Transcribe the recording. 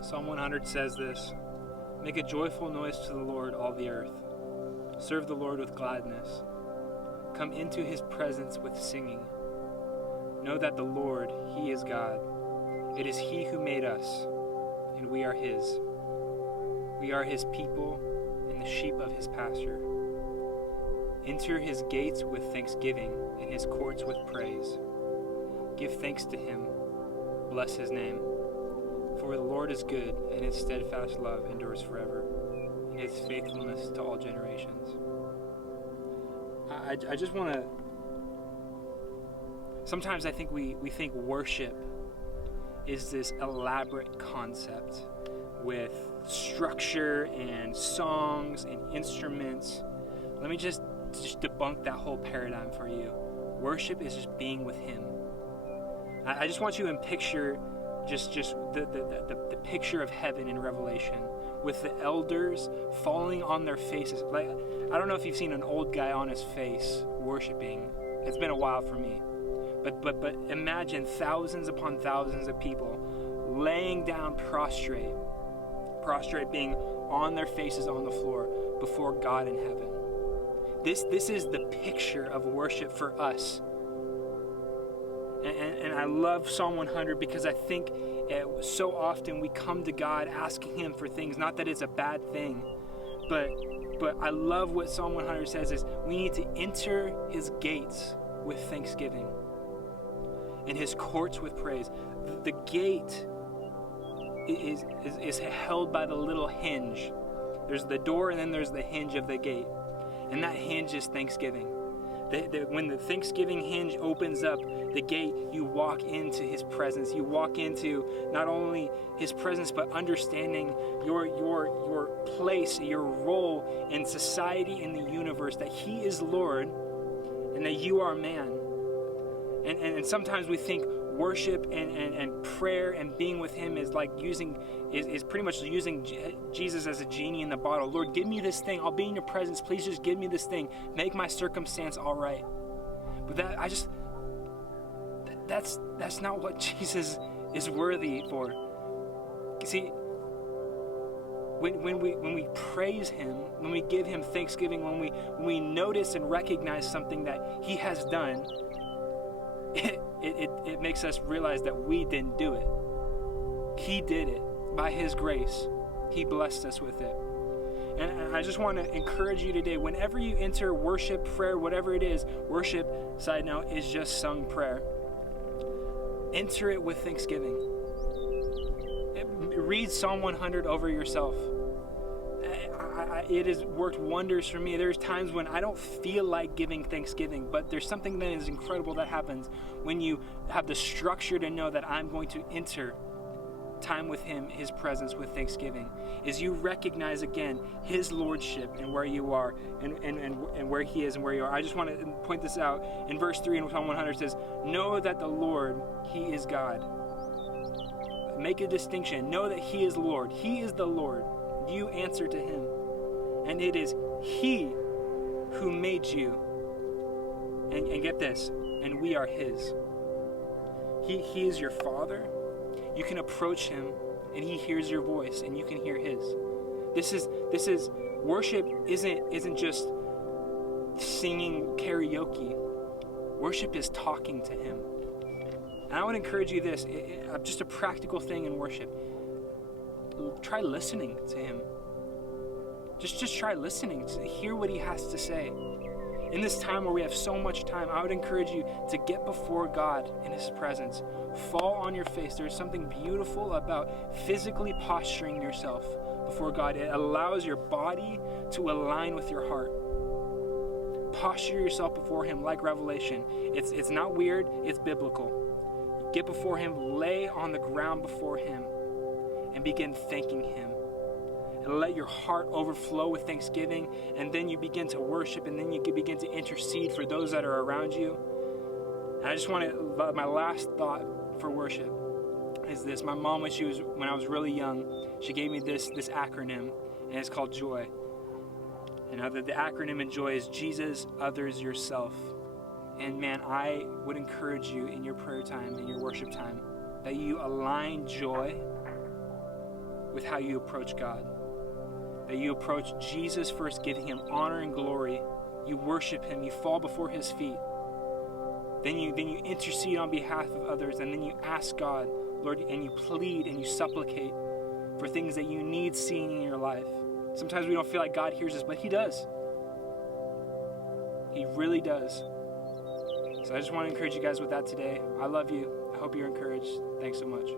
Psalm 100 says this: "Make a joyful noise to the Lord, all the earth. Serve the Lord with gladness. Come into his presence with singing. Know that the Lord, he is God. It is he who made us, and we are his. We are his people and the sheep of his pasture. Enter his gates with thanksgiving and his courts with praise. Give thanks to him. Bless his name. For the Lord is good, and his steadfast love endures forever, and his faithfulness to all generations." I just want to... Sometimes I think we think worship is this elaborate concept with structure and songs and instruments. Let me just debunk that whole paradigm for you. Worship is just being with him. I just want you to picture just the picture of heaven in Revelation, with the elders falling on their faces. Like, I don't know if you've seen an old guy on his face worshiping. It's been a while for me. But imagine thousands upon thousands of people laying down prostrate being on their faces on the floor before God in heaven. This is the picture of worship for us. And I love Psalm 100 because I think so often we come to God asking him for things. Not that it's a bad thing, but I love what Psalm 100 says is we need to enter his gates with thanksgiving and his courts with praise. The gate is held by the little hinge. There's the door and then there's the hinge of the gate. And that hinge is thanksgiving. When the Thanksgiving hinge opens up the gate, you walk into his presence. You walk into not only his presence, but understanding your place, your role in society, in the universe, that he is Lord and that you are man. And sometimes we think worship and prayer and being with him is like is pretty much using Jesus as a genie in the bottle. Lord, give me this thing. I'll be in your presence. Please just give me this thing. Make my circumstance all right. But that's not what Jesus is worthy for. See, when we praise him, when we give him thanksgiving, when we notice and recognize something that he has done, it makes us realize that we didn't do it. He did it by his grace. He blessed us with it. And I just want to encourage you today, whenever you enter worship, prayer, whatever it is, worship, side note, is just sung prayer. Enter it with thanksgiving. Read Psalm 100 over yourself. It has worked wonders for me. There's times when I don't feel like giving thanksgiving, but there's something that is incredible that happens when you have the structure to know that I'm going to enter time with him, his presence with thanksgiving, is you recognize again his lordship and where you are and where he is and where you are. I just want to point this out. In verse 3 in Psalm 100 says, "Know that the Lord, he is God." Make a distinction. Know that he is Lord. He is the Lord. You answer to him. And it is he who made you. And get this, and we are his. He is your father. You can approach him and he hears your voice and you can hear his. This is worship isn't just singing karaoke. Worship is talking to him. And I would encourage you this, just a practical thing in worship. Try listening to him. Just try listening to hear what he has to say. In this time where we have so much time, I would encourage you to get before God in his presence. Fall on your face. There's something beautiful about physically posturing yourself before God. It allows your body to align with your heart. Posture yourself before him like Revelation. It's not weird, it's biblical. Get before him, lay on the ground before him, and begin thanking him. And let your heart overflow with thanksgiving, and then you begin to worship, and then you can begin to intercede for those that are around you. And I just want to, my last thought for worship is this. My mom, when I was really young, she gave me this acronym, and it's called JOY. And the acronym in JOY is Jesus, Others, Yourself. And man, I would encourage you in your prayer time, in your worship time, that you align joy with how you approach God. That you approach Jesus first, giving him honor and glory. You worship him, you fall before his feet. Then you intercede on behalf of others, and then you ask God, Lord, and you plead and you supplicate for things that you need seen in your life. Sometimes we don't feel like God hears us, but he does. He really does. So I just want to encourage you guys with that today. I love you. I hope you're encouraged. Thanks so much.